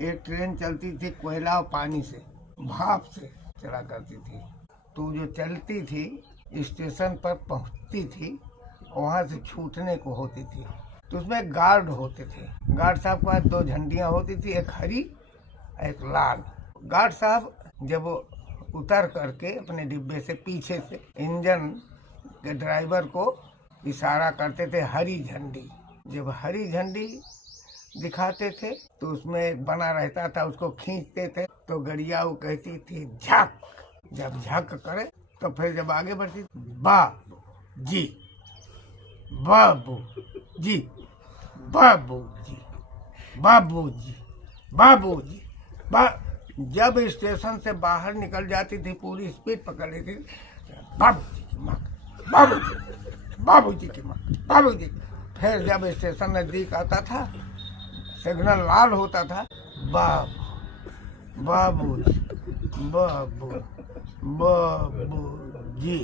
एक ट्रेन चलती थी कोयला और पानी से, भाप से चला करती थी। तो जो चलती थी स्टेशन पर पहुंचती थी, वहां से छूटने को होती थी। तो उसमें गार्ड होते थे। गार्ड साहब के पास दो झंडियां होती थी, एक हरी एक लाल। गार्ड साहब जब उतर करके अपने डिब्बे से पीछे से इंजन के ड्राइवर को इशारा करते थे हरी झंडी। जब हरी झंडी दिखाते थे तो उसमें एक बना रहता था, उसको खींचते थे तो गड़िया वो कहती थी झक। जब झक करे तो फिर जब आगे बढ़ती बाबू जी बाबू जी बाबू जी बाबू जी बाबू जी जब स्टेशन से बाहर निकल जाती थी, पूरी स्पीड पकड़ लेती थी, बाबू जी की माँ, बाबू जी, बाबू जी की माँ, बाबू जी। फिर जब स्टेशन नजदीक आता था, सिग्नल लाल होता था, बाबू बाबू जी बाबू बाबू जी।